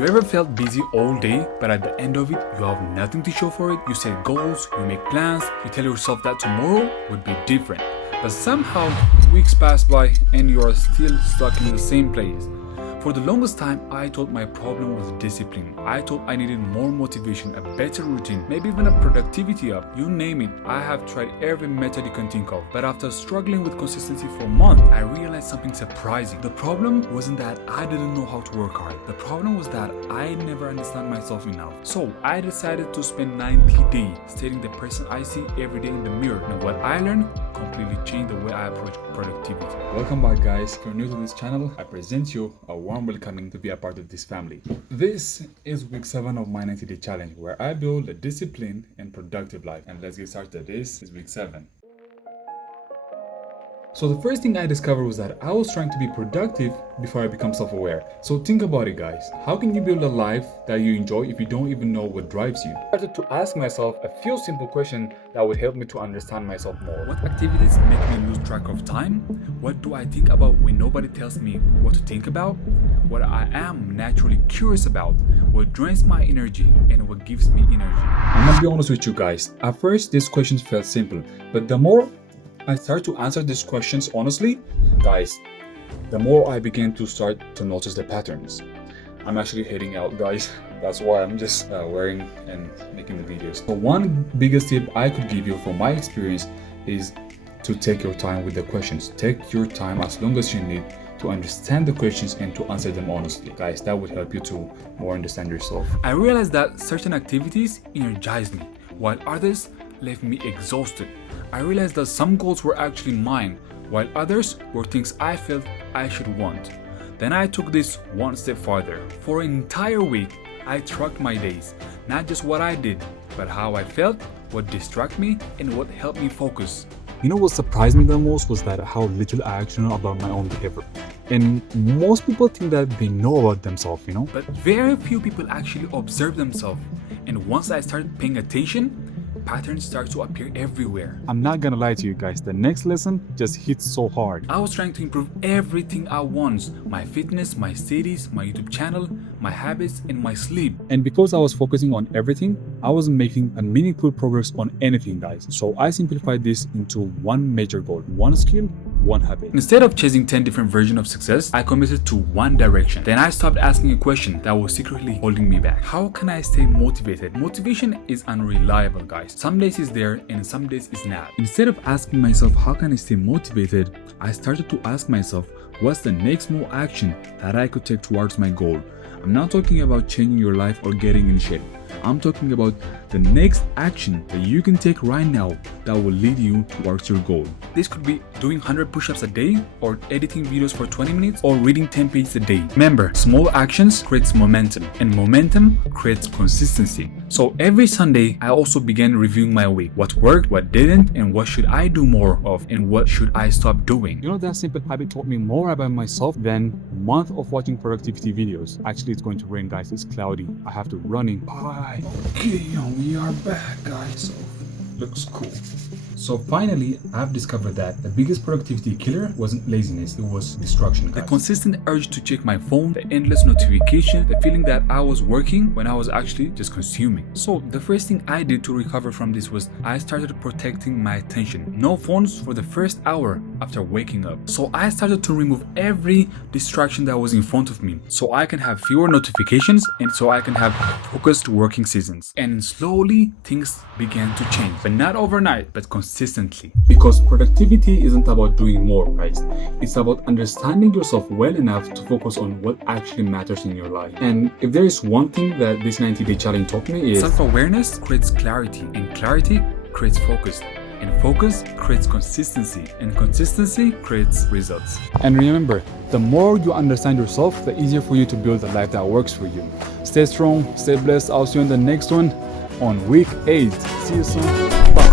You ever felt busy all day, but at the end of it, you have nothing to show for it? You set goals, you make plans, you tell yourself that tomorrow would be different. But somehow, weeks pass by and you are still stuck in the same place. For the longest time, I thought my problem was discipline. I thought I needed more motivation, a better routine, maybe even a productivity up. You name it, I have tried every method you can think of. But after struggling with consistency for months, I realized something surprising. The problem wasn't that I didn't know how to work hard. The problem was that I never understand myself enough. So I decided to spend 90 days studying the person I see every day in the mirror. And what I learned completely changed the way I approach productivity. Welcome back, guys. If you're new to this channel, I present you a warm welcoming to be a part of this family. This is week 7 of my 90-day challenge, where I build a disciplined and productive life. And let's get started. This is week 7. So the first thing I discovered was that I was trying to be productive before I become self-aware. So think about it, guys. How can you build a life that you enjoy if you don't even know what drives you? I started to ask myself a few simple questions that would help me to understand myself more. What activities make me lose track of time? What do I think about when nobody tells me what to think about? What I am naturally curious about? What drains my energy and what gives me energy? I'm gonna be honest with you guys. At first, these questions felt simple, but the more I start to answer these questions honestly, guys, the more I begin to start to notice the patterns. I'm actually heading out, guys. That's why I'm just wearing and making the videos. So one biggest tip I could give you from my experience is to take your time with the questions. Take your time as long as you need to understand the questions and to answer them honestly. Guys, that would help you to more understand yourself. I realized that certain activities energized me, while others left me exhausted. I realized that some goals were actually mine, while others were things I felt I should want. Then I took this one step farther. For an entire week, I tracked my days, not just what I did, but how I felt, what distracted me, and what helped me focus. You know what surprised me the most was that how little I actually know about my own behavior. And most people think that they know about themselves, you know? But very few people actually observe themselves. And once I started paying attention, patterns start to appear everywhere. I'm not gonna lie to you guys, the next lesson just hits so hard. I was trying to improve everything at once. My fitness, my studies, my YouTube channel, my habits, and my sleep. And because I was focusing on everything, I wasn't making a meaningful progress on anything, guys. So I simplified this into one major goal, one skill, one habit. Instead of chasing 10 different versions of success, I committed to one direction. Then I stopped asking a question that was secretly holding me back. How can I stay motivated? Motivation is unreliable, guys. Some days it's there and some days it's not. Instead of asking myself, how can I stay motivated? I started to ask myself, what's the next small action that I could take towards my goal? I'm not talking about changing your life or getting in shape. I'm talking about the next action that you can take right now that will lead you towards your goal. This could be doing 100 push-ups a day, or editing videos for 20 minutes, or reading 10 pages a day. Remember, small actions creates momentum, and momentum creates consistency. So every Sunday, I also began reviewing my week. What worked, what didn't, and what should I do more of, and what should I stop doing? You know, that simple habit taught me more about myself than a month of watching productivity videos. Actually, it's going to rain, guys. It's cloudy. I have to run in. Bye. Okay, we are back, guys. So looks cool. So finally, I've discovered that the biggest productivity killer wasn't laziness, it was distraction, guys. The consistent urge to check my phone, the endless notification, the feeling that I was working when I was actually just consuming. So the first thing I did to recover from this was I started protecting my attention. No phones for the first hour after waking up. So I started to remove every distraction that was in front of me, so I can have fewer notifications and so I can have focused working seasons. And slowly things began to change, but not overnight, but consistently. Because productivity isn't about doing more, guys. It's about understanding yourself well enough to focus on what actually matters in your life. And if there is one thing that this 90-day challenge taught me is self-awareness creates clarity, and clarity creates focus. And focus creates consistency, and consistency creates results. And remember, the more you understand yourself, the easier for you to build a life that works for you. Stay strong, stay blessed. I'll see you in the next one on week 8. See you soon. Bye.